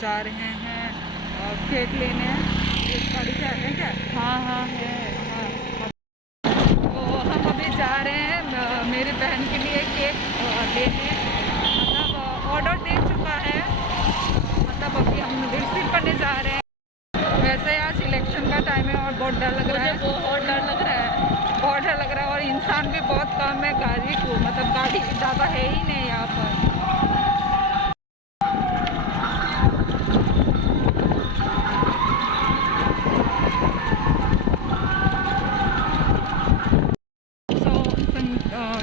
जा रहे हैं केक लेने। एक गाड़ी क्या है क्या? हाँ है। हाँ, तो हम अभी जा रहे हैं मेरी बहन के लिए केक लेने। मतलब ऑर्डर दे चुका है, मतलब अभी हम रिसीव करने जा रहे हैं। वैसे आज इलेक्शन का टाइम है और बहुत डर लग रहा है, बहुत डर लग रहा है, बहुत डर लग रहा है। और इंसान भी बहुत कम है, गाड़ी को मतलब गाड़ी ज़्यादा है ही नहीं यहाँ पर।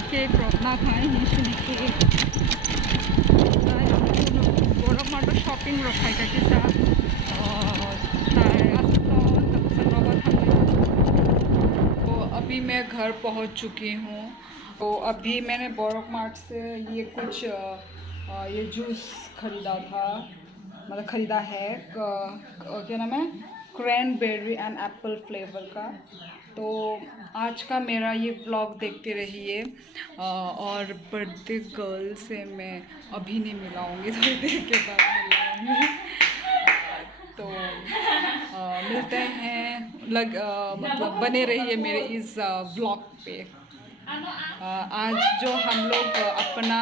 केक रोपना खाएं गोरखमाट शॉपिंग रखायचा तिचा तो अभी मैं घर पहुंच चुकी हूँ। तो अभी मैंने बोरकमार्ट से ये कुछ ये जूस ख़रीदा था, मतलब ख़रीदा है क्या नाम है, क्रैनबेरी एंड एप्पल फ्लेवर का। तो आज का मेरा ये व्लॉग देखते रहिए। और बर्थडे गर्ल से मैं अभी नहीं मिलाऊंगी, थोड़ी देर के बाद मिलाऊंगी। तो मिलते हैं, मतलब बने रहिए मेरे इस व्लॉग पे। आज जो हम लोग अपना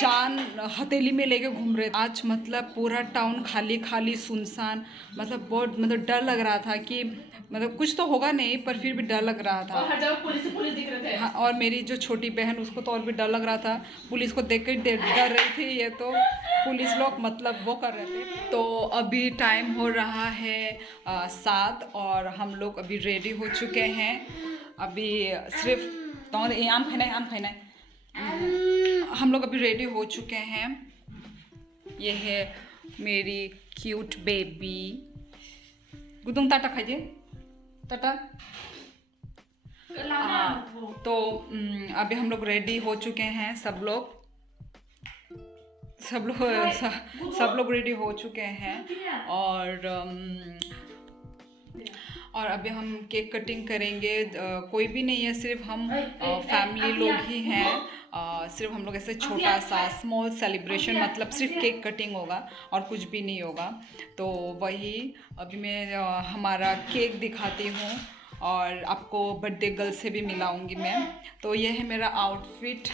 जान हथेली में लेके घूम रहे, आज मतलब पूरा टाउन खाली खाली सुनसान, मतलब बहुत मतलब डर लग रहा था कि मतलब कुछ तो होगा नहीं, पर फिर भी डर लग रहा था। और हर जगह पुलिस पुलिस दिख रहे थे। हाँ, और मेरी जो छोटी बहन उसको तो और भी डर लग रहा था, पुलिस को देख कर डर रही थी। ये तो पुलिस लोग मतलब वो कर रहे थे। तो अभी टाइम हो रहा है 7 और हम लोग अभी रेडी हो चुके हैं। अभी सिर्फ तो आम खाना है, आम खाना है। हम लोग अभी रेडी हो चुके हैं। ये है मेरी क्यूट बेबी। गुदुम टाटा खाइए, टाटा। तो अभी हम लोग रेडी हो चुके हैं, सब लोग रेडी हो चुके हैं। और अभी हम केक कटिंग करेंगे। कोई भी नहीं है, सिर्फ हम फैमिली लोग ही हैं। सिर्फ हम लोग ऐसे छोटा सा स्मॉल सेलिब्रेशन, मतलब सिर्फ केक कटिंग होगा और कुछ भी नहीं होगा। तो वही अभी मैं हमारा केक दिखाती हूँ और आपको बर्थडे गर्ल से भी मिलाऊंगी मैं। तो यह है मेरा आउटफिट,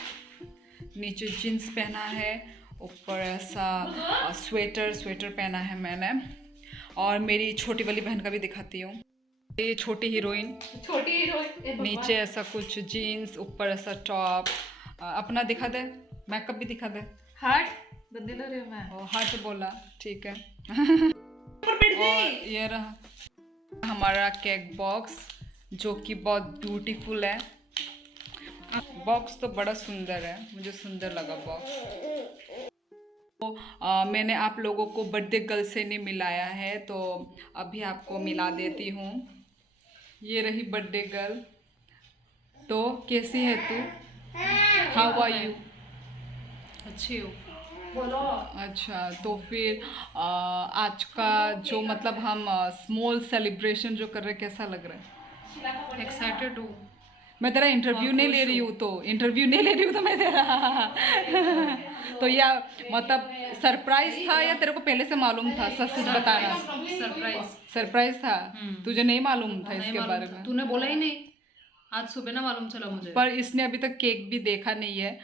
नीचे जीन्स पहना है, ऊपर ऐसा स्वेटर पहना है मैंने। और मेरी छोटी वाली बहन का भी दिखाती हूँ, ये छोटी हीरोइन नीचे ऐसा कुछ जीन्स, ऊपर ऐसा टॉप। अपना दिखा दे, मेकअप भी दिखा दे। हार्ट गंदी लग रही हूं मैं। ओ हार्ट बोला, ठीक है। और ये रहा हमारा केक बॉक्स, जो कि बहुत ब्यूटीफुल है। बॉक्स तो बड़ा सुंदर है, मुझे सुंदर लगा बॉक्स। तो मैंने आप लोगों को बर्थडे गर्ल से नहीं मिलाया है, तो अभी आपको मिला देती हूँ। ये रही बर्थडे गर्ल। तो कैसी है तू? How are you? अच्छी हो? बोलो। अच्छा, तो फिर आज का जो मतलब हम स्मॉल सेलिब्रेशन जो कर रहे, कैसा लग रहा है? एक्साइटेड हूँ मैं। तेरा इंटरव्यू नहीं ले रही हूँ, तो इंटरव्यू नहीं ले रही हूँ तो मैं तेरा तो या मतलब सरप्राइज था या तेरे को पहले से मालूम था? सच बताना। सरप्राइज था। तुझे नहीं मालूम था इसके बारे में? तूने बोला ही नहीं, आज सुबह ना मालूम चला मुझे। पर इसने अभी तक केक भी देखा नहीं है।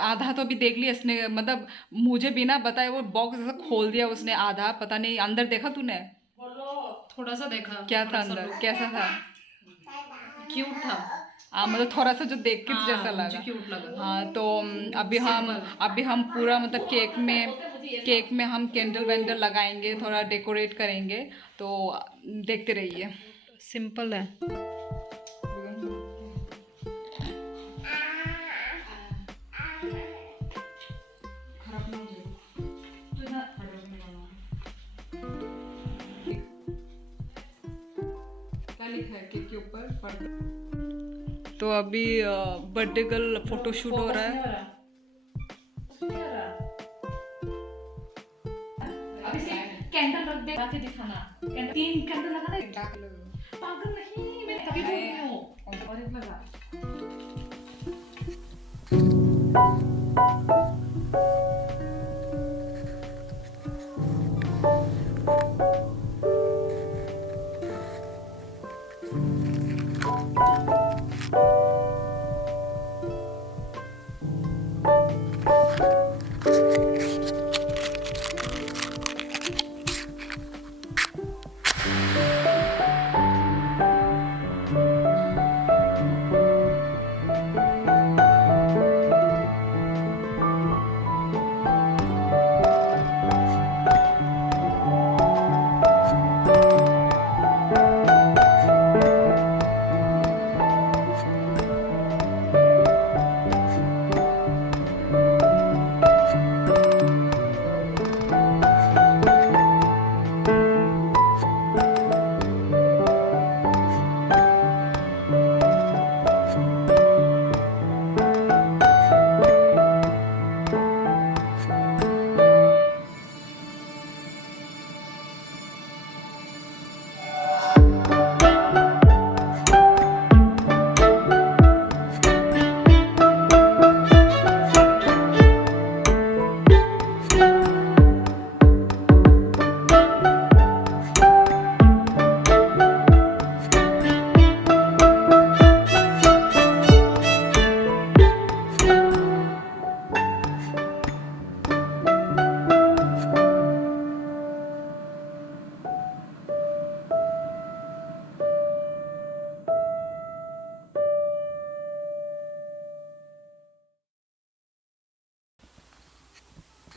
आधा तो भी देख लिया इसने, मतलब मुझे बिना बताए वो बॉक्स ऐसा खोल दिया उसने आधा। पता नहीं अंदर देखा तूने? थोड़ा सा देखा। क्या था अंदर, कैसा था? क्यूट था। मतलब थोड़ा सा जो देख के जैसा मुझे लगा। क्यूट लगा। हाँ, तो अभी हम पूरा मतलब केक में हम कैंडल वैंडल लगाएंगे, थोड़ा डेकोरेट करेंगे। तो देखते रहिए। सिंपल है। क्या लिखा है केक के ऊपर? तो अभी बर्थडे गर्ल फोटोशूट हो रहा है। कैंडल रख दे, बातें दिखाना। 3 कैंडल लगाना। पागल नहीं, मैं कभी बोल रही हूँ। और एक लगा। तो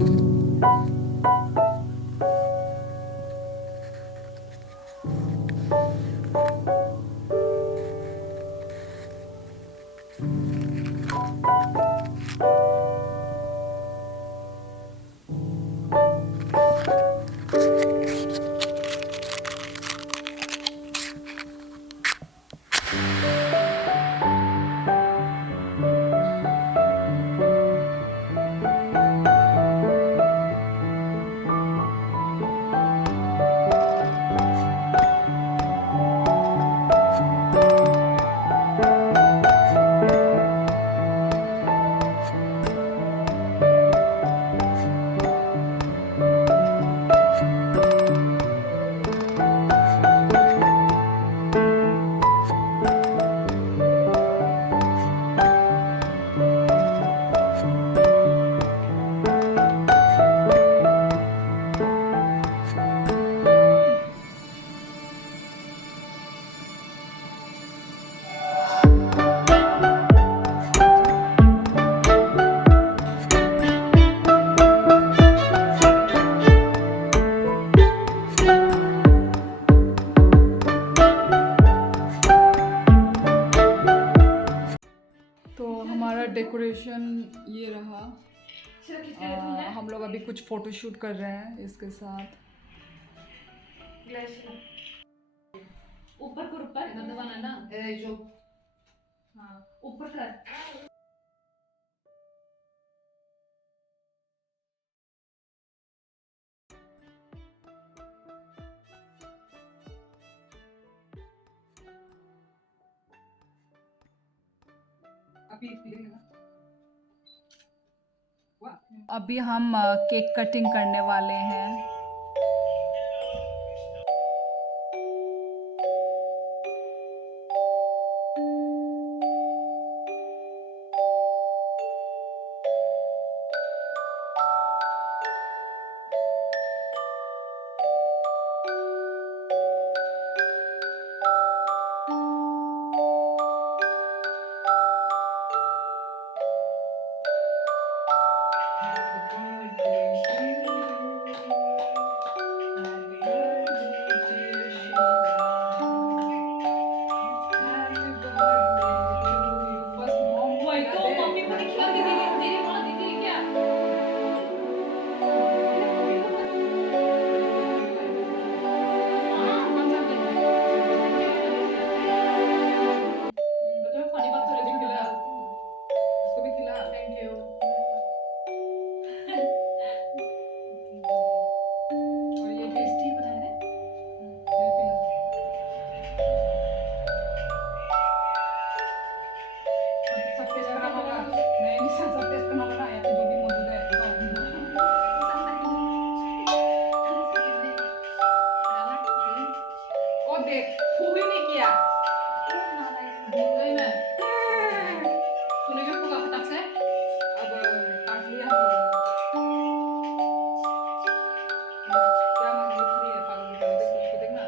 हमारा डेकोरेशन ये रहा। हम हम लोग अभी कुछ फ़ोटो शूट कर रहे हैं इसके साथ। ऊपर कर, ऊपर इधर दबाना ना, जो हाँ ऊपर कर। अभी हम केक कटिंग करने वाले हैं। वही तो मम्मी को नहीं खिला के दीदी दीदी बोला दीदी क्या जो फनी बात करे भी खिला उसको भी खिला। थैंक यू और ये भी टेस्टी बनाए रे ये खिला। सब टेस्ट करना होगा। नहीं निशान सब टेस्ट करना होगा ना, यहाँ पे जो भी मौजूद है ओ देख फू ही नहीं किया। भूल गई मैं तूने क्यों फूका फटाक से अब काट लिया हम लोगों ने। क्या मतलब फ्री है पागल का, देख उसको देखना।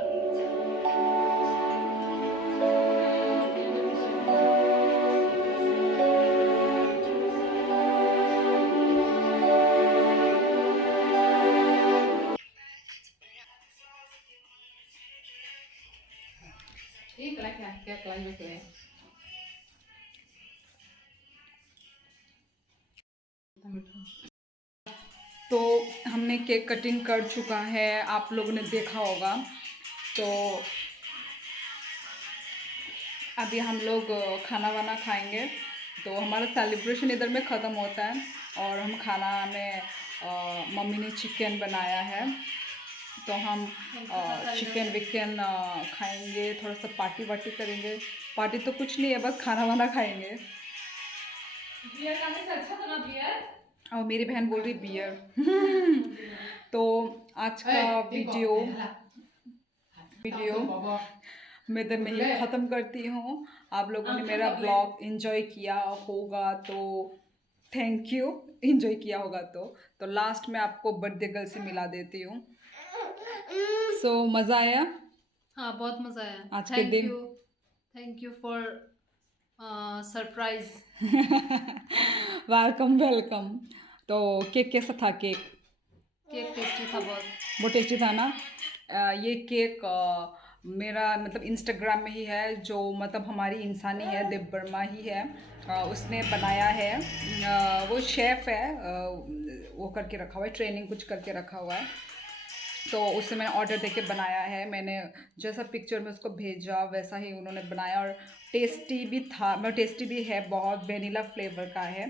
ठीक है क्या क्या क्लास में क्या तो हमने केक कटिंग कर चुका है, आप लोगों ने देखा होगा। तो अभी हम लोग खाना वाना खाएंगे। तो हमारा सेलिब्रेशन इधर में ख़त्म होता है और हम खाना में मम्मी ने चिकन बनाया है, तो हम चिकन विकन खाएंगे, थोड़ा सा पार्टी वार्टी करेंगे। पार्टी तो कुछ नहीं है, बस खाना वाना खाएंगे। बियर खाने से अच्छा था ना बियर और मेरी बहन बोल रही बियर। तो आज का वीडियो मैं इधर में ही ख़त्म करती हूँ। आप लोगों ने मेरा ब्लॉग एंजॉय किया होगा तो थैंक यू, एंजॉय किया होगा तो लास्ट में आपको बर्थडे गर्ल से मिला देती हूँ। सो मज़ा आया? हाँ बहुत मजा आया आज के दिन thank you for surprise welcome welcome. तो केक कैसा था केक? केक टेस्टी था बहुत। बहुत टेस्टी था ना। ये केक मेरा मतलब इंस्टाग्राम में ही है, जो मतलब हमारी इंसानी है, देव वर्मा ही है, उसने बनाया है। वो शेफ़ है, वो करके रखा हुआ है, ट्रेनिंग कुछ करके रखा हुआ है। तो उससे मैंने ऑर्डर देके बनाया है। मैंने जैसा पिक्चर में उसको भेजा वैसा ही उन्होंने बनाया, और टेस्टी भी था, मतलब टेस्टी भी है, बहुत वेनिला फ्लेवर का है।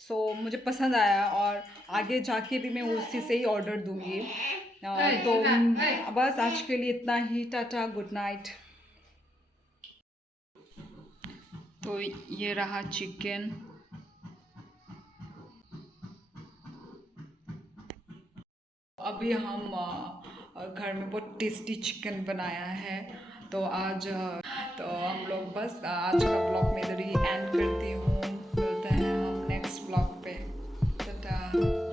सो मुझे पसंद आया, और आगे जाके भी मैं उसी से ही ऑर्डर दूँगी। तो बस आज के लिए इतना ही। Tata, good night. तो ये रहा चिकन। अभी हम घर में बहुत टेस्टी चिकन बनाया है। तो आज तो हम लोग बस आज का ब्लॉग में इधर ही एंड करती हूँ। मिलते हैं हम नेक्स्ट ब्लॉग पे। टाटा।